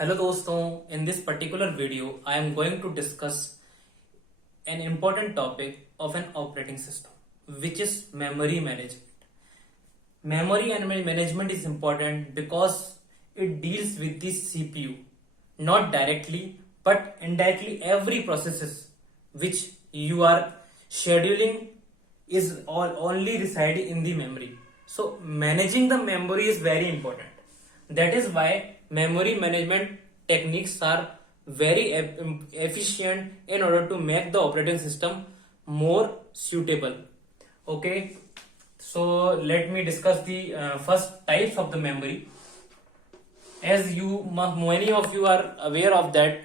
Hello दोस्तों, in this particular video I am going to discuss an important topic of an operating system which is memory management. Memory and management is important because it deals with the CPU, not directly but indirectly. Every processes which you are scheduling is all only reside in the memory. So managing the memory is very important. That is why memory management techniques are very efficient in order to make the operating system more suitable. Okay, so let me discuss the first types of the memory. As many of you are aware of that,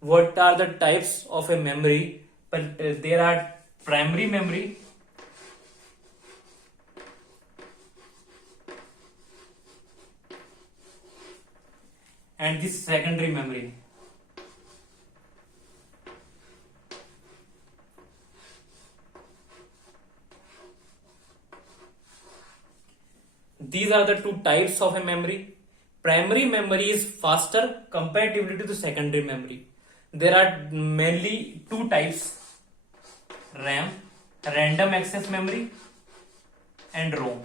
what are the types of a memory? But there are primary memory, and the secondary memory. These are the two types of a memory. Primary memory is faster comparatively to the secondary memory. There are mainly two types: RAM, random access memory, and ROM,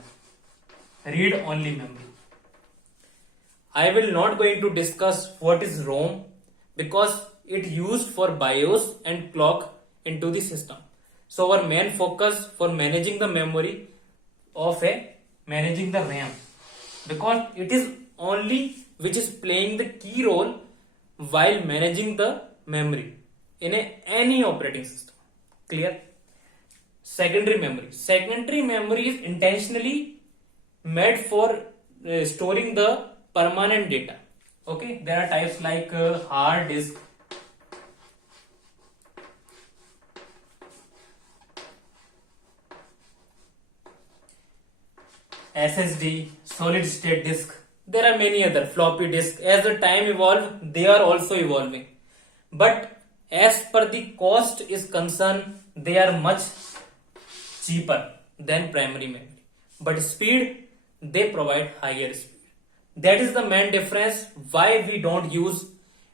read only memory. I will not going to discuss what is ROM because it used for BIOS and clock into the system. So our main focus for managing the memory of managing the RAM, because it is only which is playing the key role while managing the memory in any operating system. Clear? Secondary memory. Secondary memory is intentionally made for storing the permanent data. Okay, there are types like hard disk, SSD, solid state disk. There are many other floppy disk. As the time evolves, they are also evolving. But as per the cost is concerned, they are much cheaper than primary memory. But speed, they provide higher speed. That is the main difference why we don't use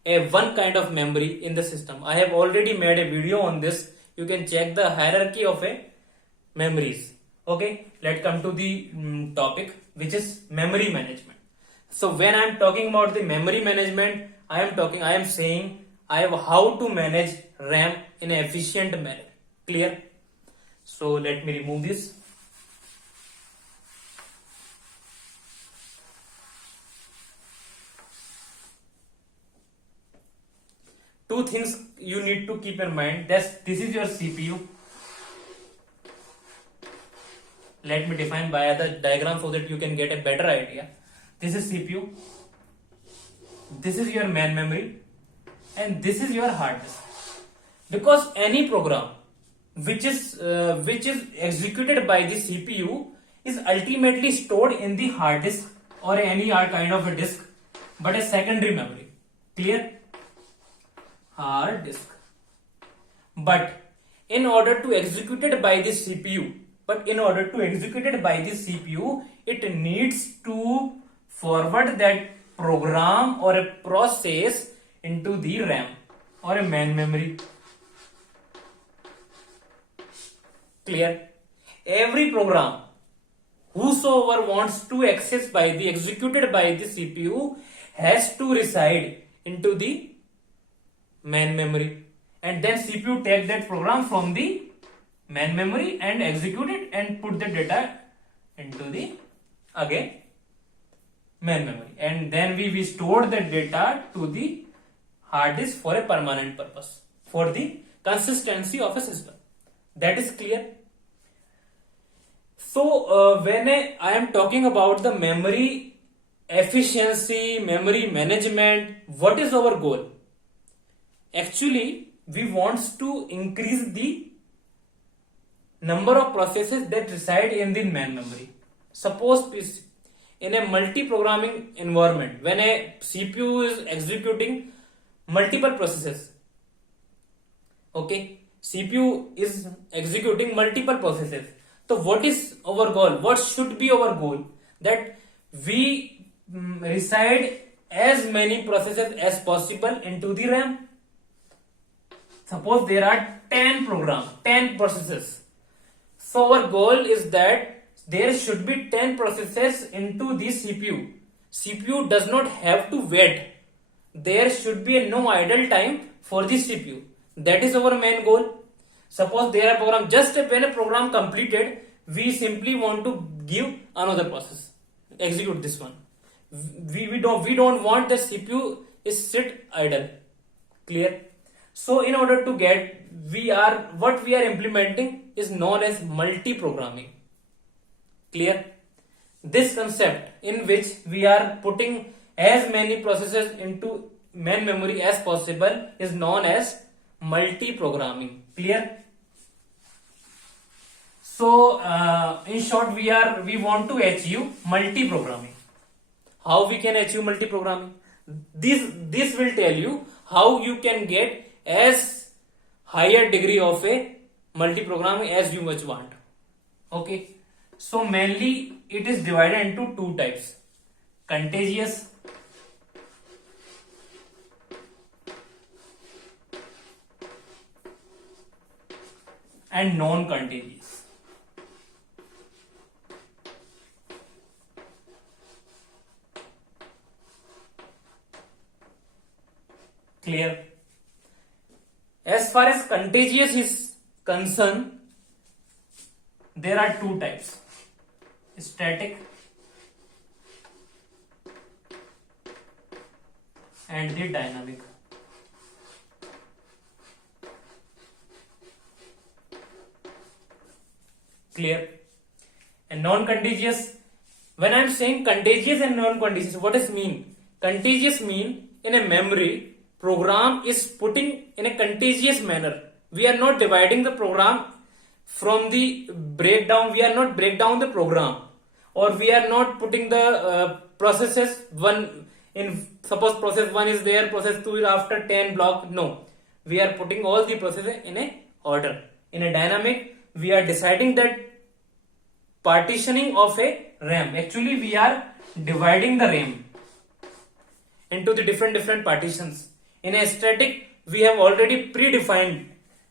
a one kind of memory in the system. I have already made a video on this. You can check the hierarchy of a memories. Okay, let's come to the topic, which is memory management. So when I am talking about the memory management, I am saying I have how to manage RAM in an efficient manner. Clear? So let me remove this. Two things you need to keep in mind. That this is your CPU. Let me define by the diagram so that you can get a better idea. This is CPU. This is your main memory, and this is your hard disk. Because any program which is executed by the CPU is ultimately stored in the hard disk or any kind of a disk, but a secondary memory. Clear? Hard disk. But in order to execute it by the CPU, it needs to forward that program or a process into the RAM or a main memory. Clear? Every program whosoever wants to executed by the CPU has to reside into the main memory, and then CPU take that program from the main memory and execute it and put the data into the again main memory, and then we store the data to the hard disk for a permanent purpose, for the consistency of a system. That is clear. So when I am talking about the memory efficiency, memory management, what is our goal? Actually, we want to increase the number of processes that reside in the main memory. Suppose in a multi-programming environment, when a CPU is executing multiple processes, okay, CPU is executing multiple processes. So what is our goal? What should be our goal? That we reside as many processes as possible into the RAM. Suppose there are 10 processes. So our goal is that there should be 10 processes into the CPU. CPU does not have to wait. There should be no idle time for the CPU. That is our main goal. Suppose there are program, just when a program completed, we simply want to give another process. Execute this one. We don't want the CPU is sit idle. Clear? So in order to get, what we are implementing is known as multi-programming. Clear? This concept in which we are putting as many processes into main memory as possible is known as multi-programming. Clear? So in short, we want to achieve multi-programming. How we can achieve multi-programming? This will tell you how you can get as higher degree of a multi-programming as you much want. Okay. So mainly it is divided into two types: contagious and non-contagious. Clear? As far as contagious is concerned, there are two types: static and the dynamic. Clear? And non-contagious, when I am saying contagious and non-contagious, what does it mean? Contagious mean in a memory, program is putting in a contagious manner. We are not dividing the program from the breakdown. We are not break down the program, or we are not putting the processes one in. Suppose process 1 is there, process 2 is after 10 block. No, we are putting all the processes in a order. In a dynamic, we are deciding that partitioning of a RAM. Actually, we are dividing the RAM into the different partitions. In a static, we have already predefined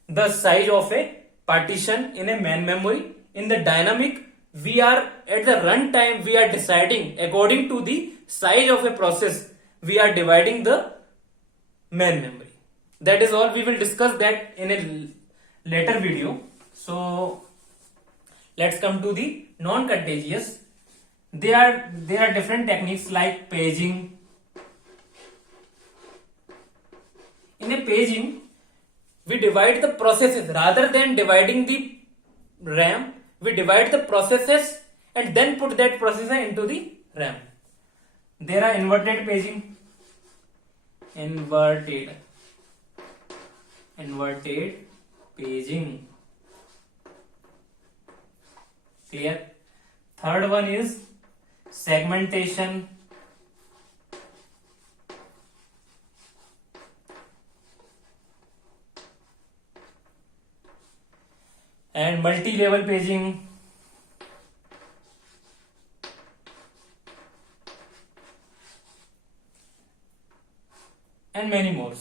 the size of a partition in a main memory. In the dynamic, we are at the runtime, we are deciding according to the size of a process, we are dividing the main memory. That is all. We will discuss that in a later video. So let's come to the non-contagious. There are different techniques like paging. In a paging, we divide the processes rather than dividing the RAM. We divide the processes and then put that processor into the RAM. There are inverted paging. Inverted paging. Clear? Third one is segmentation. And multi-level paging. And many more.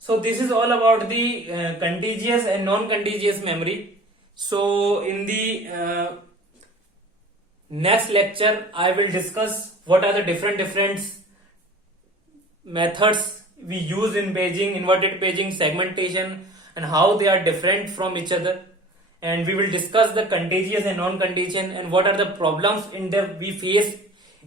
So this is all about the contiguous and non-contiguous memory. So in the next lecture, I will discuss what are the different methods we use in paging, inverted paging, segmentation, and how they are different from each other. And we will discuss the contagious and non-contagious and what are the problems we face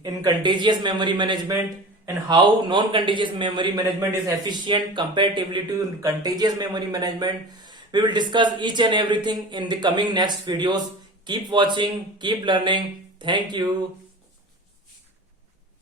in contagious memory management, and how non-contagious memory management is efficient comparatively to contagious memory management. We will discuss each and everything in the coming next videos. Keep watching, keep learning. Thank you.